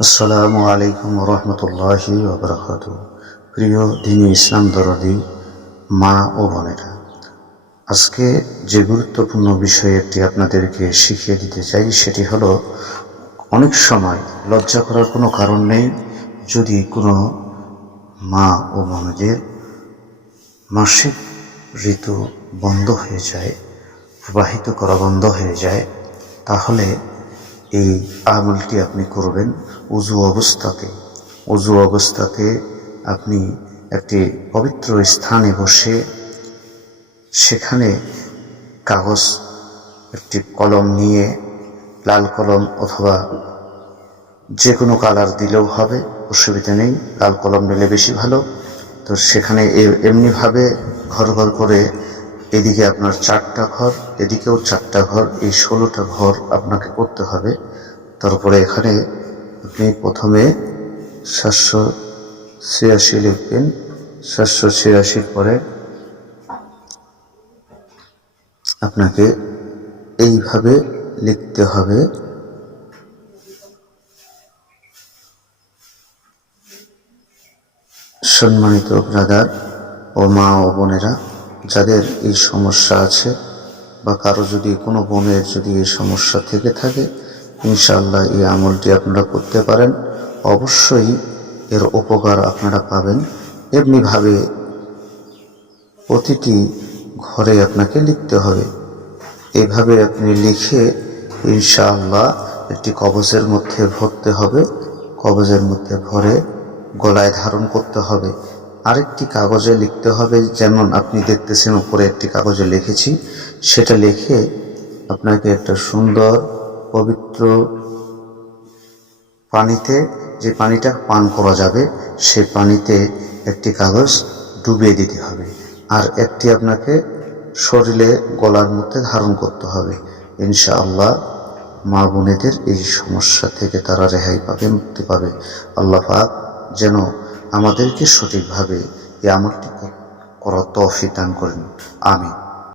আসসালামু আলাইকুম রহমতুল্লাহি ওবরাকাতুহু। প্রিয় দ্বীনি ইসলাম দরদি মা ও বোনেরা, আজকে যে গুরুত্বপূর্ণ বিষয় একটি আপনাদেরকে শিখিয়ে দিতে চাই, সেটি হলো অনেক সময় লজ্জা করার কোনো কারণ নেই। যদি কোনো মা ও বোনদের মাসিক ঋতু বন্ধ হয়ে যায়, প্রবাহিত করা বন্ধ হয়ে যায়, তাহলে এই আমলটি আপনি করবেন অজু অবস্থাতে আপনি একটি পবিত্র স্থানে বসে সেখানে কাগজ, একটি কলম নিয়ে, লাল কলম অথবা যে কোনো কালার দিলেও হবে, অসুবিধা নেই, লাল কলম নিলে বেশি ভালো। তো সেখানে এমনিভাবে ঘর ঘর করে এদিকে আপনার 4টা ঘর, এদিকেও 4টা ঘর, এই 16টা ঘর আপনাকে করতে হবে। তারপরে এখানে আপনি প্রথমে 786 লিখবেন। 786 পরে আপনাকে এইভাবে লিখতে হবে, সম্মানিত ব্রাদার ও মা ও বোনেরা, যাদের এই সমস্যা আছে বা কারো যদি কোনো বোনের যদি এই সমস্যা থেকে থাকে, ইনশাআল্লাহ এই আমলটি আপনারা করতে পারেন। অবশ্যই এর উপকার আপনারা পাবেন। এমনিভাবে প্রতিটি ঘরে আপনাকে লিখতে হবে। এইভাবে আপনি লিখে ইনশাআল্লাহ একটি কবজের মধ্যে ভরতে হবে। কবজের মধ্যে ভরে গলায় ধারণ করতে হবে। আরেকটি কাগজে লিখতে হবে, যেমন আপনি দেখতেছেন উপরে একটি কাগজে লিখেছি, সেটা লিখে আপনাকে একটা সুন্দর পবিত্র পানিতে, যে পানিটা পান করা যাবে, সেই পানিতে একটি কাগজ ডুবিয়ে দিতে হবে, আর একটি আপনাকে শরীরে গলার মধ্যে ধারণ করতে হবে। ইনশাআল্লাহ মা বোনেদের এই সমস্যা থেকে তারা রেহাই পাবে, মুক্তি পাবে। আল্লাহ পাক যেন আমাদেরকে সঠিকভাবে এই আমলটি করার তৌফিক দান করেন। আমিন।